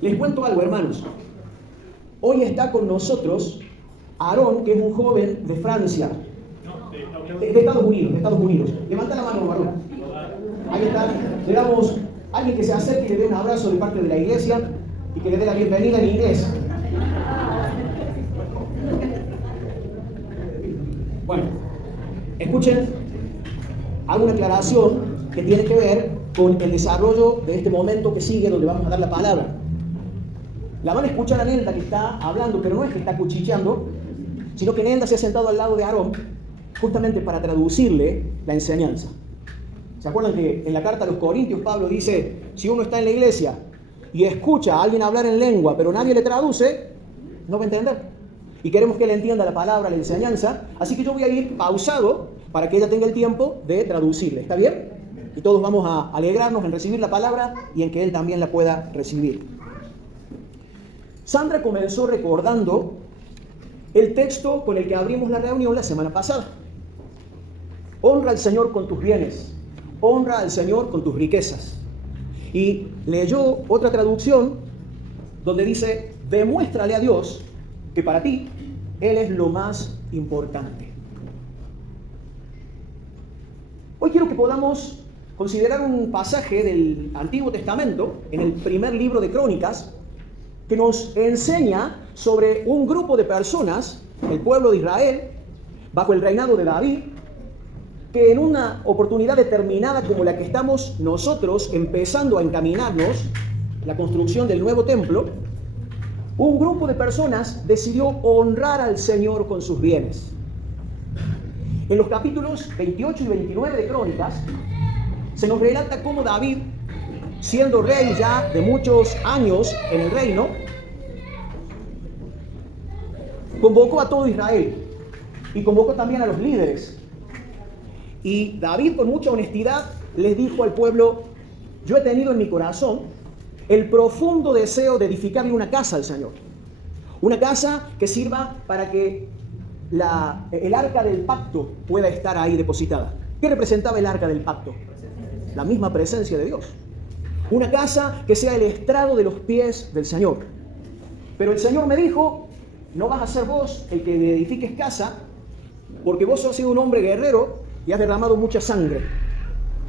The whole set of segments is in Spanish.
Les cuento algo, hermanos. Hoy está con nosotros Aarón, que es un joven de Francia. De Estados Unidos. Levanta la mano, Aarón. Ahí está. Le damos a alguien que se acerque y le dé un abrazo de parte de la iglesia y que le dé la bienvenida en inglés. Bueno, escuchen, hago una aclaración que tiene que ver con el desarrollo de este momento que sigue, donde vamos a dar la palabra. La van a escuchar a Nelda, que está hablando, pero no es que está cuchicheando, sino que Nelda se ha sentado al lado de Aarón justamente para traducirle la enseñanza. ¿Se acuerdan que en la carta a los Corintios Pablo dice, si uno está en la iglesia y escucha a alguien hablar en lengua, pero nadie le traduce, no va a entender? Y queremos que él entienda la palabra, la enseñanza, así que yo voy a ir pausado para que ella tenga el tiempo de traducirle. ¿Está bien? Y todos vamos a alegrarnos en recibir la palabra y en que él también la pueda recibir. Sandra comenzó recordando el texto con el que abrimos la reunión la semana pasada. Honra al Señor con tus bienes, honra al Señor con tus riquezas. Y leyó otra traducción donde dice, demuéstrale a Dios que para ti Él es lo más importante. Hoy quiero que podamos considerar un pasaje del Antiguo Testamento, en el primer libro de Crónicas, que nos enseña sobre un grupo de personas, el pueblo de Israel, bajo el reinado de David, que en una oportunidad determinada como la que estamos nosotros empezando a encaminarnos, la construcción del nuevo templo, un grupo de personas decidió honrar al Señor con sus bienes. En los capítulos 28 y 29 de Crónicas, se nos relata cómo David, siendo rey ya de muchos años en el reino, convocó a todo Israel y convocó también a los líderes. Y David, con mucha honestidad, les dijo al pueblo, yo he tenido en mi corazón el profundo deseo de edificarle una casa al Señor. Una casa que sirva para que el arca del pacto pueda estar ahí depositada. ¿Qué representaba el arca del pacto? La misma presencia de Dios. Una casa que sea el estrado de los pies del Señor. Pero el Señor me dijo, no vas a ser vos el que le edifiques casa, porque vos has sido un hombre guerrero y has derramado mucha sangre.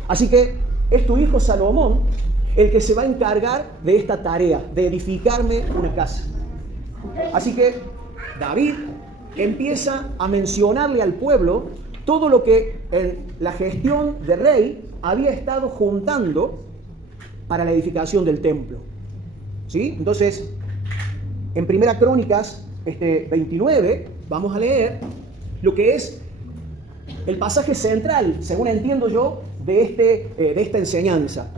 Así que es tu hijo Salomón el que se va a encargar de esta tarea, de edificarme una casa. Así que David empieza a mencionarle al pueblo todo lo que en la gestión de rey había estado juntando para la edificación del templo. ¿Sí? Entonces, en Primera Crónicas 29, vamos a leer lo que es el pasaje central, según entiendo yo, de esta enseñanza.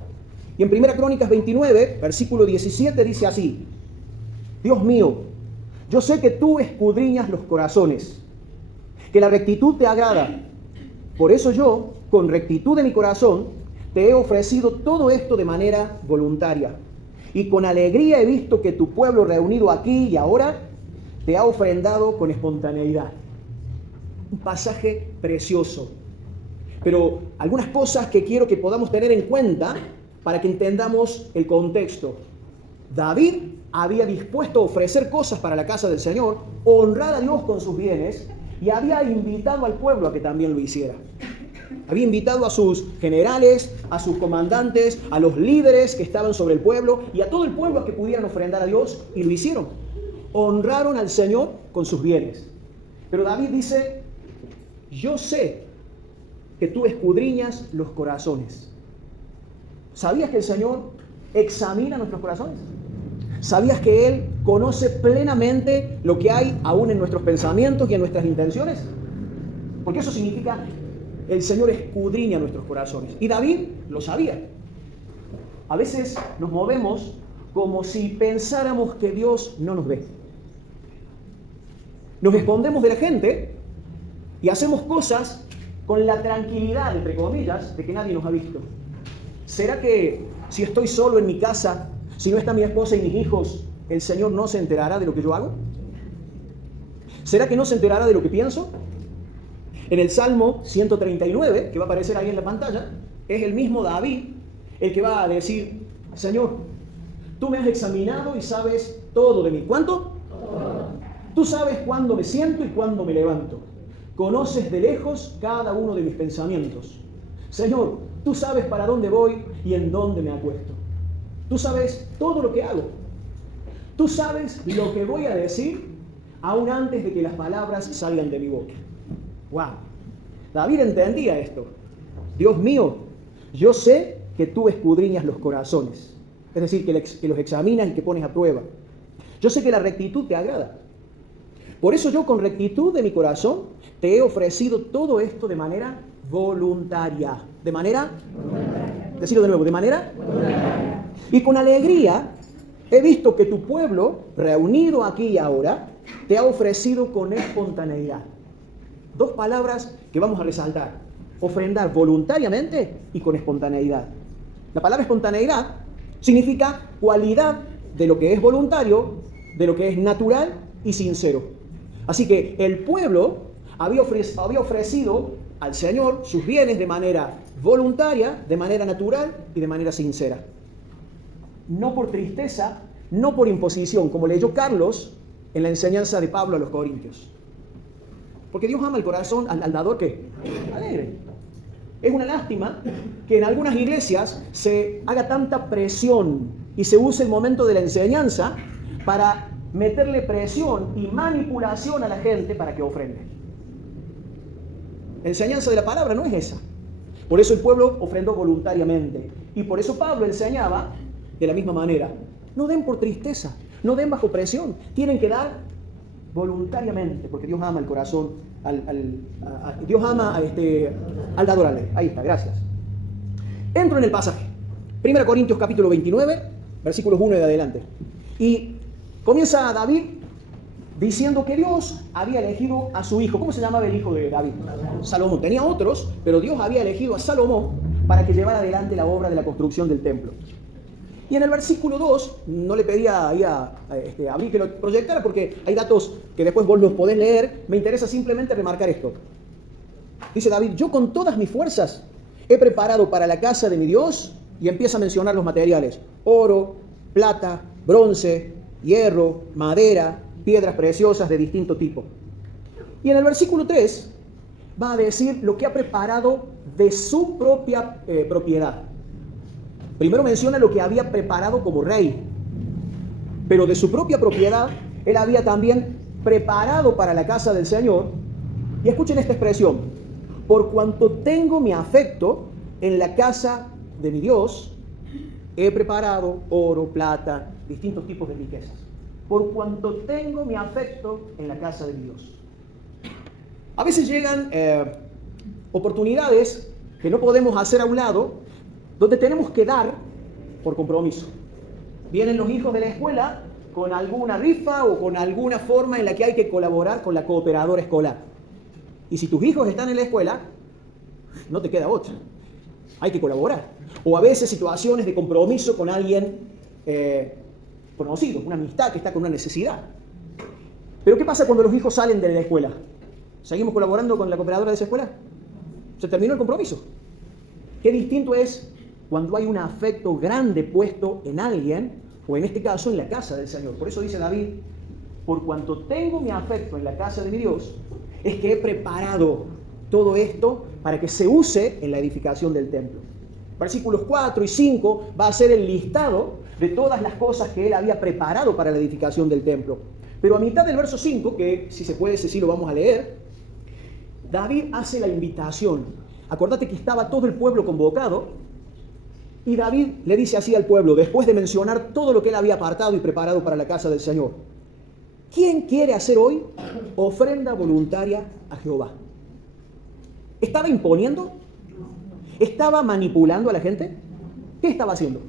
Y en Primera Crónicas 29, versículo 17, dice así, Dios mío, yo sé que tú escudriñas los corazones, que la rectitud te agrada. Por eso yo, con rectitud de mi corazón, te he ofrecido todo esto de manera voluntaria. Y con alegría he visto que tu pueblo reunido aquí y ahora te ha ofrendado con espontaneidad. Un pasaje precioso. Pero algunas cosas que quiero que podamos tener en cuenta para que entendamos el contexto. David había dispuesto a ofrecer cosas para la casa del Señor, honrar a Dios con sus bienes, y había invitado al pueblo a que también lo hiciera. Había invitado a sus generales, a sus comandantes, a los líderes que estaban sobre el pueblo y a todo el pueblo a que pudieran ofrendar a Dios, y lo hicieron. Honraron al Señor con sus bienes. Pero David dice, yo sé que tú escudriñas los corazones. ¿Sabías que el Señor examina nuestros corazones? ¿Sabías que Él conoce plenamente lo que hay aún en nuestros pensamientos y en nuestras intenciones? Porque eso significa el Señor escudriña nuestros corazones. Y David lo sabía. A veces nos movemos como si pensáramos que Dios no nos ve. Nos escondemos de la gente y hacemos cosas con la tranquilidad, entre comillas, de que nadie nos ha visto. ¿Será que si estoy solo en mi casa, si no está mi esposa y mis hijos, el Señor no se enterará de lo que yo hago? ¿Será que no se enterará de lo que pienso? En el Salmo 139, que va a aparecer ahí en la pantalla, es el mismo David el que va a decir, Señor, Tú me has examinado y sabes todo de mí. ¿Cuánto? Todo. Tú sabes cuándo me siento y cuándo me levanto. Conoces de lejos cada uno de mis pensamientos. Señor, tú sabes para dónde voy y en dónde me acuesto. Tú sabes todo lo que hago. Tú sabes lo que voy a decir aún antes de que las palabras salgan de mi boca. ¡Wow! David entendía esto. Dios mío, yo sé que tú escudriñas los corazones. Es decir, que los examinas y que pones a prueba. Yo sé que la rectitud te agrada. Por eso yo con rectitud de mi corazón te he ofrecido todo esto de manera voluntaria. ¿De manera? Voluntaria. Decirlo de nuevo, ¿de manera? Voluntaria. Y con alegría he visto que tu pueblo, reunido aquí y ahora, te ha ofrecido con espontaneidad. Dos palabras que vamos a resaltar. Ofrendar voluntariamente y con espontaneidad. La palabra espontaneidad significa cualidad de lo que es voluntario, de lo que es natural y sincero. Así que el pueblo había ofrecido al Señor sus bienes de manera voluntaria, de manera natural y de manera sincera. No por tristeza, no por imposición, como leyó Carlos en la enseñanza de Pablo a los Corintios. Porque Dios ama el corazón al dador que alegre. Es una lástima que en algunas iglesias se haga tanta presión y se use el momento de la enseñanza para meterle presión y manipulación a la gente para que ofrende. La enseñanza de la palabra no es esa. Por eso el pueblo ofrendó voluntariamente. Y por eso Pablo enseñaba de la misma manera. No den por tristeza, no den bajo presión. Tienen que dar voluntariamente, porque Dios ama el corazón, Dios ama al dador alegre. Ahí está, gracias. Entro en el pasaje. 1 Corintios capítulo 29, versículos 1 y de adelante. Y comienza David diciendo que Dios había elegido a su hijo. ¿Cómo se llamaba el hijo de David? Salomón. Tenía otros, pero Dios había elegido a Salomón para que llevara adelante la obra de la construcción del templo. Y en el versículo 2, no le pedía ahí a Abril que lo proyectara porque hay datos que después vos los podés leer. Me interesa simplemente remarcar esto. Dice David, yo con todas mis fuerzas he preparado para la casa de mi Dios, y empieza a mencionar los materiales: oro, plata, bronce, hierro, madera, piedras preciosas de distinto tipo. Y en el versículo 3 va a decir lo que ha preparado de su propia propiedad. Primero menciona lo que había preparado como rey, pero de su propia propiedad él había también preparado para la casa del Señor. Y escuchen esta expresión: por cuanto tengo mi afecto en la casa de mi Dios, he preparado oro, plata, distintos tipos de riquezas. Por cuanto tengo mi afecto en la casa de mi Dios. A veces llegan oportunidades que no podemos hacer a un lado, donde tenemos que dar por compromiso. Vienen los hijos de la escuela con alguna rifa o con alguna forma en la que hay que colaborar con la cooperadora escolar. Y si tus hijos están en la escuela, no te queda otra. Hay que colaborar. O a veces situaciones de compromiso con alguien conocido, una amistad que está con una necesidad. Pero ¿qué pasa cuando los hijos salen de la escuela? ¿Seguimos colaborando con la cooperadora de esa escuela? Se terminó el compromiso. Qué distinto es cuando hay un afecto grande puesto en alguien, o en este caso en la casa del Señor. Por eso dice David, por cuanto tengo mi afecto en la casa de mi Dios, es que he preparado todo esto para que se use en la edificación del templo. Versículos 4 y 5 va a ser el listado de todas las cosas que él había preparado para la edificación del templo. Pero a mitad del verso 5, que si se puede, ese sí lo vamos a leer, David hace la invitación. Acordate que estaba todo el pueblo convocado, y David le dice así al pueblo, después de mencionar todo lo que él había apartado y preparado para la casa del Señor: ¿quién quiere hacer hoy ofrenda voluntaria a Jehová? ¿Estaba imponiendo? ¿Estaba manipulando a la gente? ¿Qué estaba haciendo?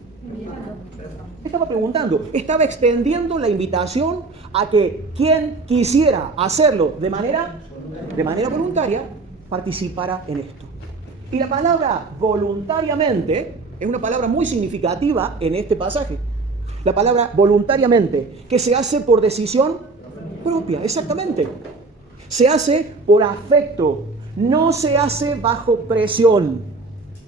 Estaba preguntando, estaba extendiendo la invitación a que quien quisiera hacerlo de manera voluntaria participara en esto. Y la palabra voluntariamente es una palabra muy significativa en este pasaje. La palabra voluntariamente, que se hace por decisión propia, exactamente. Se hace por afecto, no se hace bajo presión.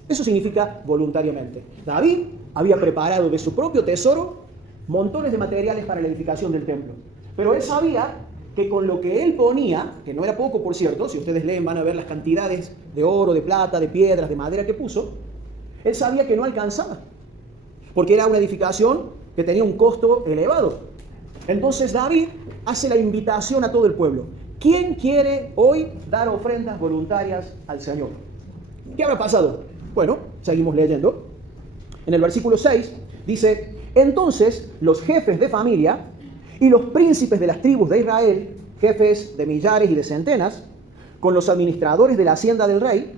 Eso significa voluntariamente. David había preparado de su propio tesoro montones de materiales para la edificación del templo. Pero él sabía que con lo que él ponía, que no era poco por cierto, si ustedes leen van a ver las cantidades de oro, de plata, de piedras, de madera que puso, él sabía que no alcanzaba, porque era una edificación que tenía un costo elevado. Entonces David hace la invitación a todo el pueblo. ¿Quién quiere hoy dar ofrendas voluntarias al Señor? ¿Qué habrá pasado? Bueno, seguimos leyendo. En el versículo 6 dice: entonces los jefes de familia y los príncipes de las tribus de Israel, jefes de millares y de centenas, con los administradores de la hacienda del rey,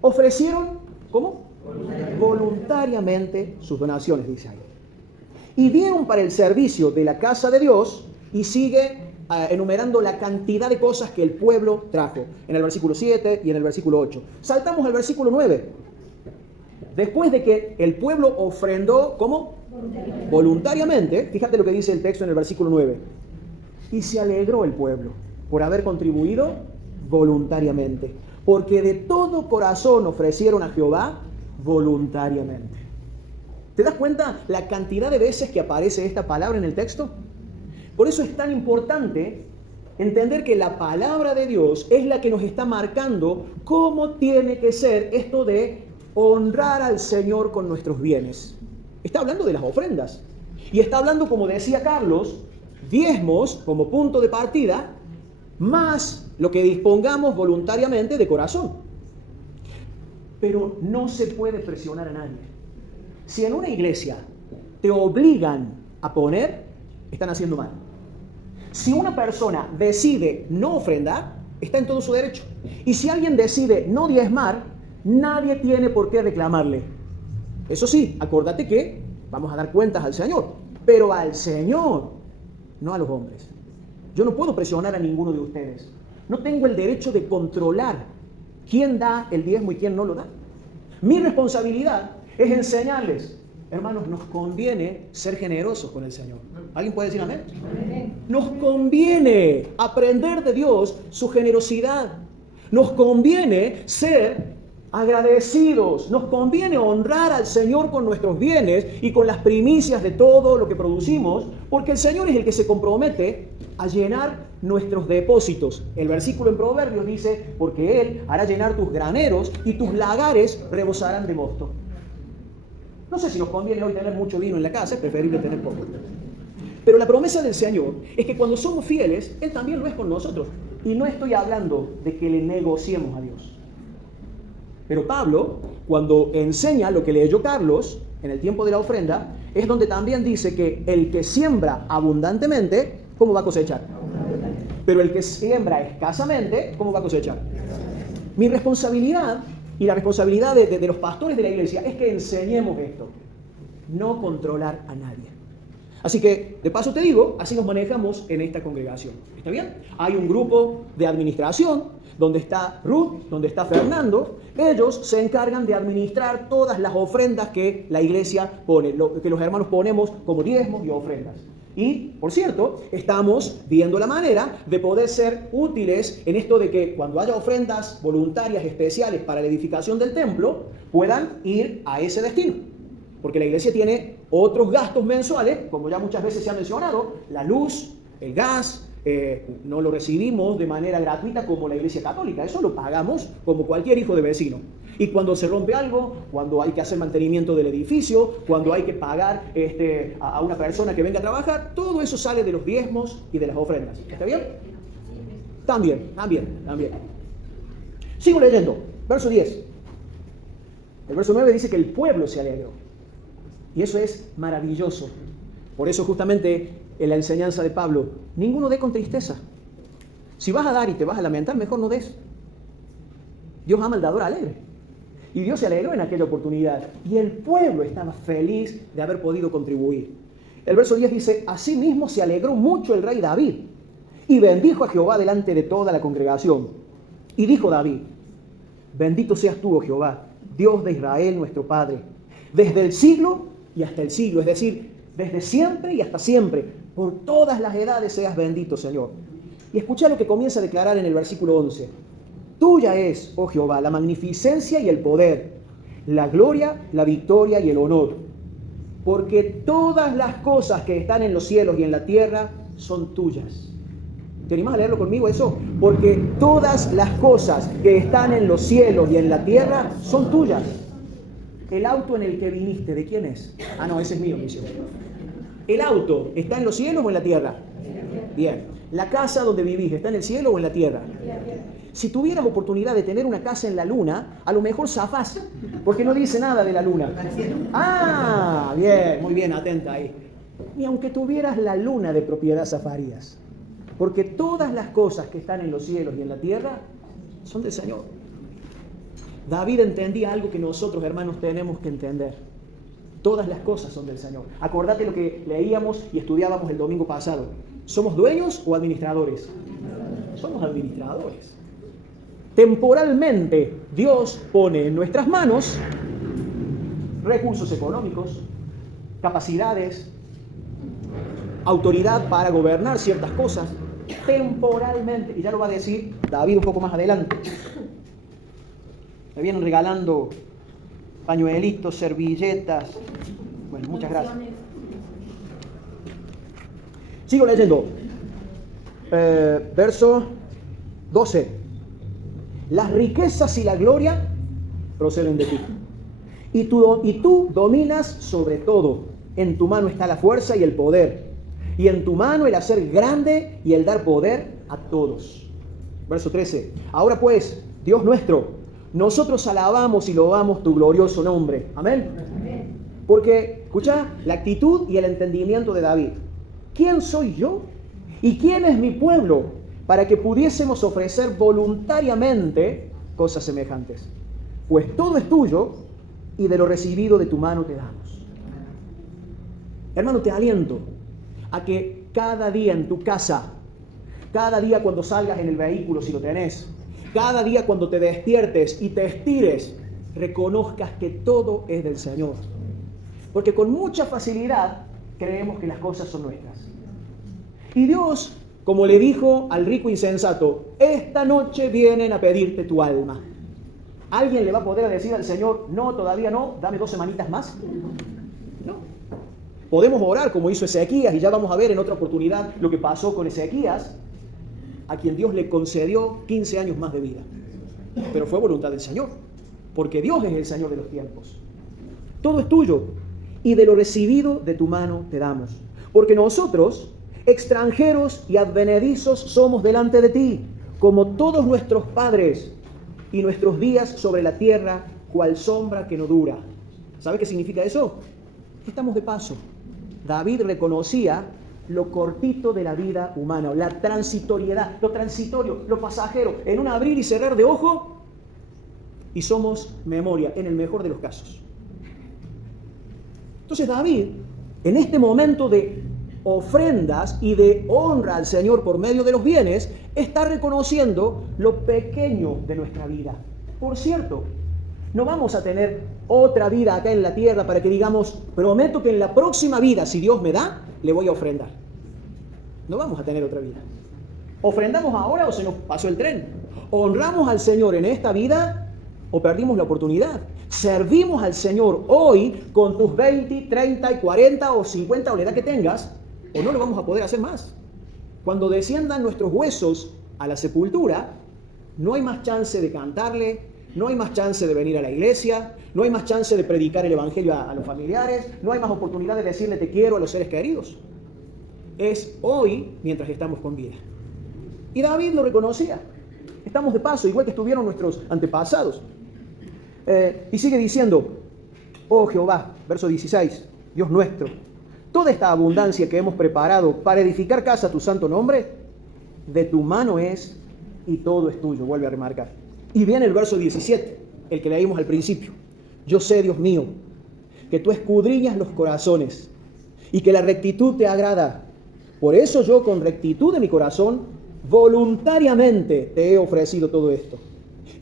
ofrecieron, ¿cómo? Voluntariamente sus donaciones, dice ahí. Y dieron para el servicio de la casa de Dios, y sigue enumerando la cantidad de cosas que el pueblo trajo, en el versículo 7 y en el versículo 8. Saltamos al versículo 9. Después de que el pueblo ofrendó, ¿cómo? Voluntariamente, fíjate lo que dice el texto en el versículo 9. Y se alegró el pueblo por haber contribuido voluntariamente, porque de todo corazón ofrecieron a Jehová voluntariamente. ¿Te das cuenta la cantidad de veces que aparece esta palabra en el texto? Por eso es tan importante entender que la palabra de Dios es la que nos está marcando cómo tiene que ser esto de honrar al Señor con nuestros bienes. Está hablando de las ofrendas. Y está hablando, como decía Carlos, diezmos como punto de partida, más lo que dispongamos voluntariamente de corazón. Pero no se puede presionar a nadie. Si en una iglesia te obligan a poner, están haciendo mal. Si una persona decide no ofrendar, está en todo su derecho. Y si alguien decide no diezmar, nadie tiene por qué reclamarle. Eso sí, acordate que vamos a dar cuentas al Señor, pero al Señor, no a los hombres. Yo no puedo presionar a ninguno de ustedes. No tengo el derecho de controlar quién da el diezmo y quién no lo da. Mi responsabilidad es enseñarles, hermanos, nos conviene ser generosos con el Señor. ¿Alguien puede decir amén? Nos conviene aprender de Dios su generosidad. Nos conviene ser agradecidos. Nos conviene honrar al Señor con nuestros bienes y con las primicias de todo lo que producimos, porque el Señor es el que se compromete a llenar nuestros depósitos. El versículo en Proverbios dice: porque Él hará llenar tus graneros y tus lagares rebosarán de mosto. No sé si nos conviene hoy tener mucho vino en la casa, es preferible tener poco. Pero la promesa del Señor es que cuando somos fieles, Él también lo es con nosotros. Y no estoy hablando de que le negociemos a Dios. Pero Pablo, cuando enseña lo que leyó Carlos en el tiempo de la ofrenda, es donde también dice que el que siembra abundantemente, ¿cómo va a cosechar? Pero el que siembra escasamente, ¿cómo va a cosechar? Mi responsabilidad y la responsabilidad de los pastores de la iglesia es que enseñemos esto, no controlar a nadie. Así que, de paso te digo, así nos manejamos en esta congregación. ¿Está bien? Hay un grupo de administración donde está Ruth, donde está Fernando. Ellos se encargan de administrar todas las ofrendas que la iglesia pone, que los hermanos ponemos como diezmos y ofrendas. Y, por cierto, estamos viendo la manera de poder ser útiles en esto de que cuando haya ofrendas voluntarias especiales para la edificación del templo, puedan ir a ese destino. Porque la iglesia tiene otros gastos mensuales, como ya muchas veces se ha mencionado, la luz, el gas, no lo recibimos de manera gratuita como la iglesia católica, eso lo pagamos como cualquier hijo de vecino. Y cuando se rompe algo, cuando hay que hacer mantenimiento del edificio, cuando hay que pagar a una persona que venga a trabajar, todo eso sale de los diezmos y de las ofrendas. ¿Está bien? También. Sigo leyendo, verso 10. El verso 9 dice que el pueblo se alegró. Y eso es maravilloso. Por eso justamente en la enseñanza de Pablo, ninguno dé con tristeza. Si vas a dar y te vas a lamentar, mejor no des. Dios ama al dador alegre. Y Dios se alegró en aquella oportunidad. Y el pueblo estaba feliz de haber podido contribuir. El verso 10 dice: asimismo se alegró mucho el rey David y bendijo a Jehová delante de toda la congregación. Y dijo David: bendito seas tú, oh Jehová, Dios de Israel, nuestro Padre, desde el siglo y hasta el siglo, es decir, desde siempre y hasta siempre, por todas las edades seas bendito, Señor. Y escucha lo que comienza a declarar en el versículo 11. Tuya es, oh Jehová, la magnificencia y el poder, la gloria, la victoria y el honor. porque todas las cosas que están en los cielos y en la tierra son tuyas. ¿Te animás a leerlo conmigo eso? Porque todas las cosas que están en los cielos y en la tierra son tuyas. El auto en el que viniste, ¿de quién es? Ah, no, ese es mío, misión. ¿El auto está en los cielos o en la tierra? Bien. ¿La casa donde vivís está en el cielo o en la tierra? Si tuvieras oportunidad de tener una casa en la luna, a lo mejor zafás, porque no dice nada de la luna. Ah, bien, muy bien, atenta ahí. Ni aunque tuvieras la luna de propiedad zafarías, porque todas las cosas que están en los cielos y en la tierra son del Señor. David entendía algo que nosotros, hermanos, tenemos que entender. Todas las cosas son del Señor. Acordate lo que leíamos y estudiábamos el domingo pasado. ¿Somos dueños o administradores? Somos administradores. Temporalmente, Dios pone en nuestras manos recursos económicos, capacidades, autoridad para gobernar ciertas cosas, temporalmente. Y ya lo va a decir David un poco más adelante. Me vienen regalando pañuelitos, servilletas. Bueno, muchas gracias. Sigo leyendo. Verso 12. Las riquezas y la gloria proceden de ti. Y tú dominas sobre todo. En tu mano está la fuerza y el poder. Y en tu mano el hacer grande y el dar poder a todos. Verso 13. Ahora pues, Dios nuestro, nosotros alabamos y loamos tu glorioso nombre. Amén. Amén. Porque, escucha, la actitud y el entendimiento de David. ¿Quién soy yo? ¿Y quién es mi pueblo? Para que pudiésemos ofrecer voluntariamente cosas semejantes. Pues todo es tuyo y de lo recibido de tu mano te damos. Hermano, te aliento a que cada día en tu casa, cada día cuando salgas en el vehículo, si lo tenés, cada día cuando te despiertes y te estires, reconozcas que todo es del Señor. Porque con mucha facilidad creemos que las cosas son nuestras. Y Dios, como le dijo al rico insensato, esta noche vienen a pedirte tu alma. ¿Alguien le va a poder decir al Señor, no, todavía no, dame 2 semanitas más? No. Podemos orar como hizo Ezequías, y ya vamos a ver en otra oportunidad lo que pasó con Ezequías, a quien Dios le concedió 15 años más de vida. Pero fue voluntad del Señor, porque Dios es el Señor de los tiempos. Todo es tuyo, y de lo recibido de tu mano te damos. Porque nosotros, extranjeros y advenedizos, somos delante de ti, como todos nuestros padres, y nuestros días sobre la tierra, cual sombra que no dura. ¿Sabe qué significa eso? Estamos de paso. David reconocía lo cortito de la vida humana, la transitoriedad, lo transitorio, lo pasajero, en un abrir y cerrar de ojo, y somos memoria, en el mejor de los casos. Entonces David, en este momento de ofrendas y de honra al Señor por medio de los bienes, está reconociendo lo pequeño de nuestra vida. Por cierto, no vamos a tener otra vida acá en la tierra para que digamos, prometo que en la próxima vida, si Dios me da, le voy a ofrendar. No vamos a tener otra vida. ¿Ofrendamos ahora o se nos pasó el tren? ¿Honramos al Señor en esta vida o perdimos la oportunidad? ¿Servimos al Señor hoy con tus 20, 30 y 40 o 50 o la edad que tengas? ¿O no lo vamos a poder hacer más? Cuando desciendan nuestros huesos a la sepultura, no hay más chance de cantarle, no hay más chance de venir a la iglesia, no hay más chance de predicar el evangelio a los familiares, no hay más oportunidad de decirle te quiero a los seres queridos. Es hoy mientras estamos con vida. Y David lo reconocía. Estamos de paso, igual que estuvieron nuestros antepasados. Y sigue diciendo, oh Jehová, verso 16, Dios nuestro, toda esta abundancia que hemos preparado para edificar casa a tu santo nombre, de tu mano es y todo es tuyo, vuelve a remarcar. Y viene el verso 17, el que leímos al principio. Yo sé, Dios mío, que tú escudriñas los corazones y que la rectitud te agrada. Por eso yo con rectitud de mi corazón, voluntariamente te he ofrecido todo esto.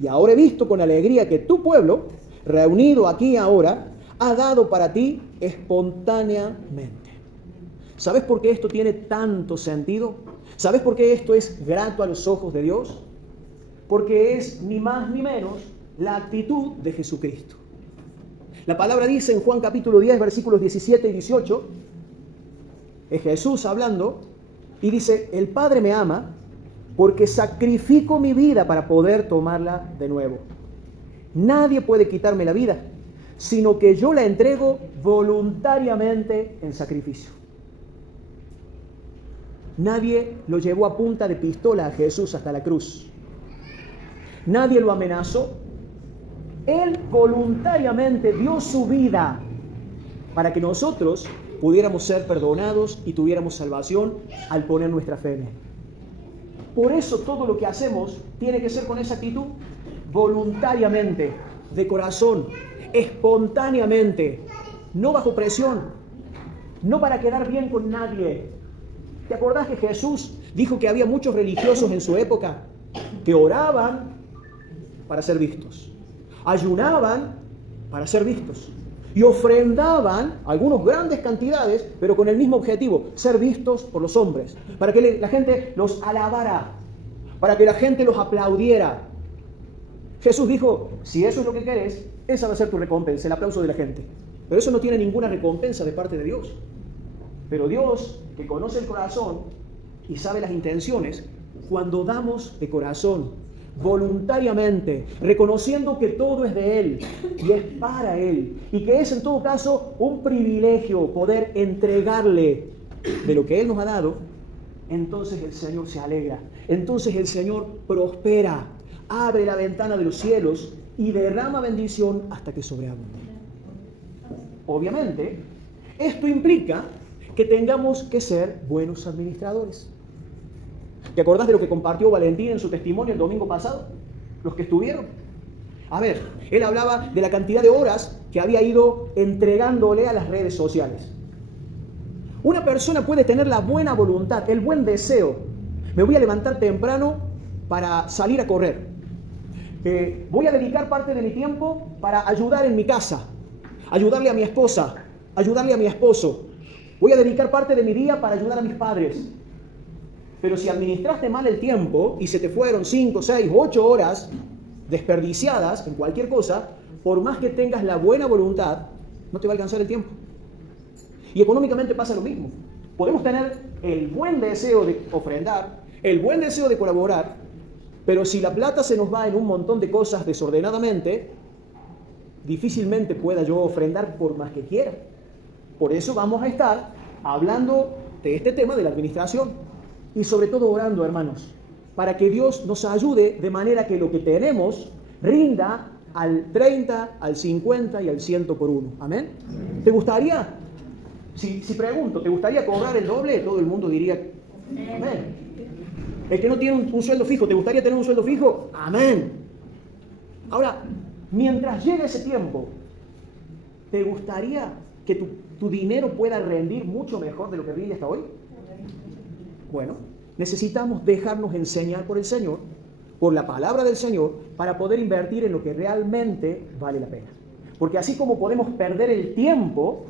Y ahora he visto con alegría que tu pueblo, reunido aquí ahora, ha dado para ti espontáneamente. ¿Sabes por qué esto tiene tanto sentido? ¿Sabes por qué esto es grato a los ojos de Dios? Porque es ni más ni menos la actitud de Jesucristo. La palabra dice en Juan capítulo 10, versículos 17 y 18, es Jesús hablando, y dice, el Padre me ama porque sacrifico mi vida para poder tomarla de nuevo. Nadie puede quitarme la vida, sino que yo la entrego voluntariamente en sacrificio. Nadie lo llevó a punta de pistola a Jesús hasta la cruz. Nadie lo amenazó. Él voluntariamente dio su vida para que nosotros pudiéramos ser perdonados y tuviéramos salvación al poner nuestra fe en Él. Por eso todo lo que hacemos tiene que ser con esa actitud, voluntariamente, de corazón, espontáneamente, no bajo presión, no para quedar bien con nadie. ¿Te acordás que Jesús dijo que había muchos religiosos en su época que oraban para ser vistos, ayunaban para ser vistos y ofrendaban algunas grandes cantidades, pero con el mismo objetivo, ser vistos por los hombres, para que la gente los alabara, para que la gente los aplaudiera? Jesús dijo, si eso es lo que querés, esa va a ser tu recompensa, el aplauso de la gente. Pero eso no tiene ninguna recompensa de parte de Dios. Pero Dios, que conoce el corazón y sabe las intenciones, cuando damos de corazón, voluntariamente, reconociendo que todo es de Él y es para Él, y que es en todo caso un privilegio poder entregarle de lo que Él nos ha dado, entonces el Señor se alegra, entonces el Señor prospera, abre la ventana de los cielos y derrama bendición hasta que sobreabunde. Obviamente, esto implica que tengamos que ser buenos administradores. ¿Te acordás de lo que compartió Valentín en su testimonio el domingo pasado? Los que estuvieron. A ver, él hablaba de la cantidad de horas que había ido entregándole a las redes sociales. Una persona puede tener la buena voluntad, el buen deseo. Me voy a levantar temprano para salir a correr. Voy a dedicar parte de mi tiempo para ayudar en mi casa, ayudarle a mi esposa, ayudarle a mi esposo. Voy a dedicar parte de mi día para ayudar a mis padres. Pero si administraste mal el tiempo y se te fueron 5, 6, 8 horas desperdiciadas en cualquier cosa, por más que tengas la buena voluntad, no te va a alcanzar el tiempo. Y económicamente pasa lo mismo. Podemos tener el buen deseo de ofrendar, el buen deseo de colaborar, pero si la plata se nos va en un montón de cosas desordenadamente, difícilmente pueda yo ofrendar por más que quiera. Por eso vamos a estar hablando de este tema de la administración. Y sobre todo orando, hermanos, para que Dios nos ayude de manera que lo que tenemos rinda al 30, al 50 y al 100 por uno. ¿Amén? ¿Te gustaría? Si pregunto, ¿te gustaría cobrar el doble? Todo el mundo diría, amén. El que no tiene un sueldo fijo, ¿te gustaría tener un sueldo fijo? Amén. Ahora, mientras llegue ese tiempo, ¿te gustaría que tu dinero pueda rendir mucho mejor de lo que rinde hasta hoy? Bueno, necesitamos dejarnos enseñar por el Señor, por la palabra del Señor, para poder invertir en lo que realmente vale la pena. Porque así como podemos perder el tiempo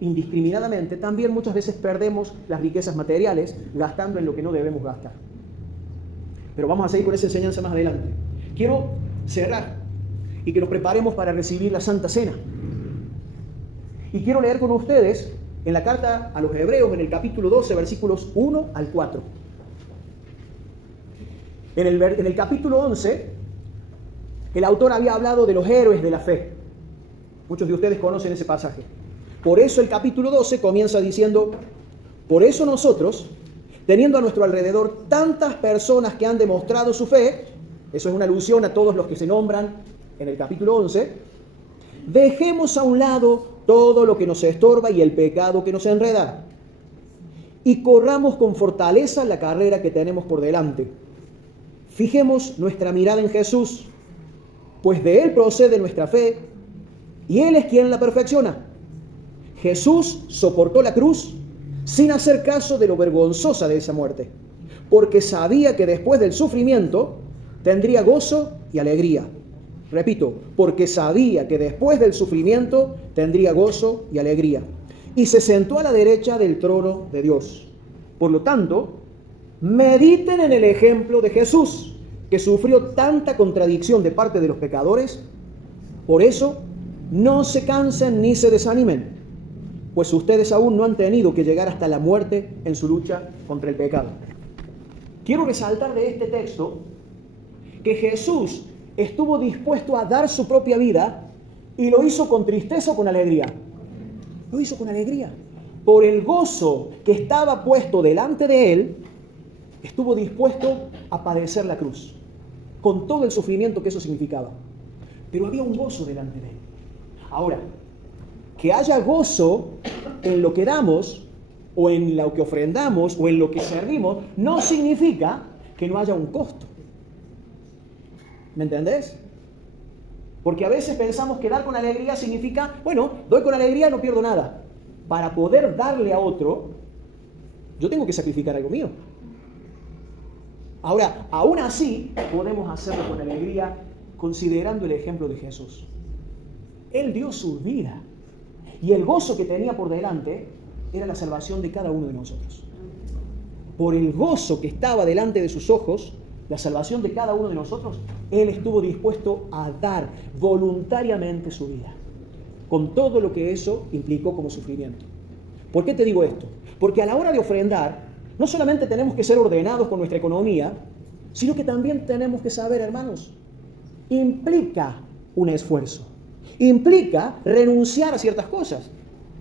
indiscriminadamente, también muchas veces perdemos las riquezas materiales gastando en lo que no debemos gastar. Pero vamos a seguir con esa enseñanza más adelante. Quiero cerrar y que nos preparemos para recibir la Santa Cena. Y quiero leer con ustedes en la carta a los Hebreos, en el capítulo 12, versículos 1 al 4. En el capítulo 11, el autor había hablado de los héroes de la fe. Muchos de ustedes conocen ese pasaje. Por eso el capítulo 12 comienza diciendo, por eso nosotros, teniendo a nuestro alrededor tantas personas que han demostrado su fe, eso es una alusión a todos los que se nombran en el capítulo 11, dejemos a un lado todo lo que nos estorba y el pecado que nos enreda, y corramos con fortaleza la carrera que tenemos por delante. Fijemos nuestra mirada en Jesús, pues de Él procede nuestra fe, y Él es quien la perfecciona. Jesús soportó la cruz sin hacer caso de lo vergonzosa de esa muerte, porque sabía que después del sufrimiento tendría gozo y alegría. Repito, porque sabía que después del sufrimiento tendría gozo y alegría. Y se sentó a la derecha del trono de Dios. Por lo tanto, mediten en el ejemplo de Jesús, que sufrió tanta contradicción de parte de los pecadores. Por eso, No se cansen ni se desanimen, pues ustedes aún no han tenido que llegar hasta la muerte en su lucha contra el pecado. Quiero resaltar de este texto que Jesús estuvo dispuesto a dar su propia vida y lo hizo con tristeza o con alegría. Lo hizo con alegría. Por el gozo que estaba puesto delante de él, estuvo dispuesto a padecer la cruz, con todo el sufrimiento que eso significaba. Pero había un gozo delante de él. Ahora, que haya gozo en lo que damos, o en lo que ofrendamos, o en lo que servimos, no significa que no haya un costo. ¿Me entendés? Porque a veces pensamos que dar con alegría significa, bueno, doy con alegría, no pierdo nada. Para poder darle a otro, yo tengo que sacrificar algo mío. Ahora, aún así, podemos hacerlo con alegría considerando el ejemplo de Jesús. Él dio su vida. Y el gozo que tenía por delante era la salvación de cada uno de nosotros. Por el gozo que estaba delante de sus ojos, la salvación de cada uno de nosotros, Él estuvo dispuesto a dar voluntariamente su vida, con todo lo que eso implicó como sufrimiento. ¿Por qué te digo esto? Porque a la hora de ofrendar, no solamente tenemos que ser ordenados con nuestra economía, sino que también tenemos que saber, hermanos, implica un esfuerzo, implica renunciar a ciertas cosas.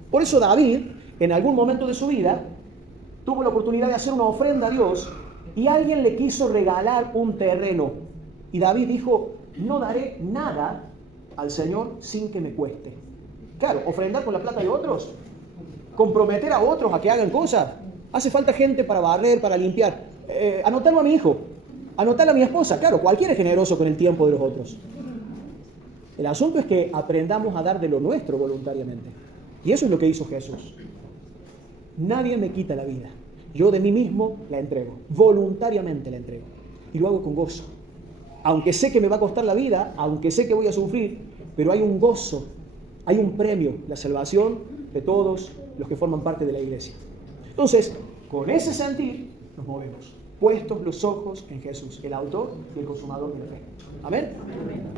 Por eso David, en algún momento de su vida, tuvo la oportunidad de hacer una ofrenda a Dios y alguien le quiso regalar un terreno. Y David dijo, no daré nada al Señor sin que me cueste. Claro, ofrendar con la plata de otros, comprometer a otros a que hagan cosas. Hace falta gente para barrer, para limpiar. Anotarlo a mi hijo, anotarlo a mi esposa. Claro, cualquiera es generoso con el tiempo de los otros. El asunto es que aprendamos a dar de lo nuestro voluntariamente. Y eso es lo que hizo Jesús. Nadie me quita la vida. Yo de mí mismo la entrego. Voluntariamente la entrego. Y lo hago con gozo. Aunque sé que me va a costar la vida, aunque sé que voy a sufrir, pero hay un gozo, hay un premio, la salvación de todos los que forman parte de la iglesia. Entonces, con ese sentir nos movemos, puestos los ojos en Jesús, el autor y el consumador de la fe. Amén. Amén.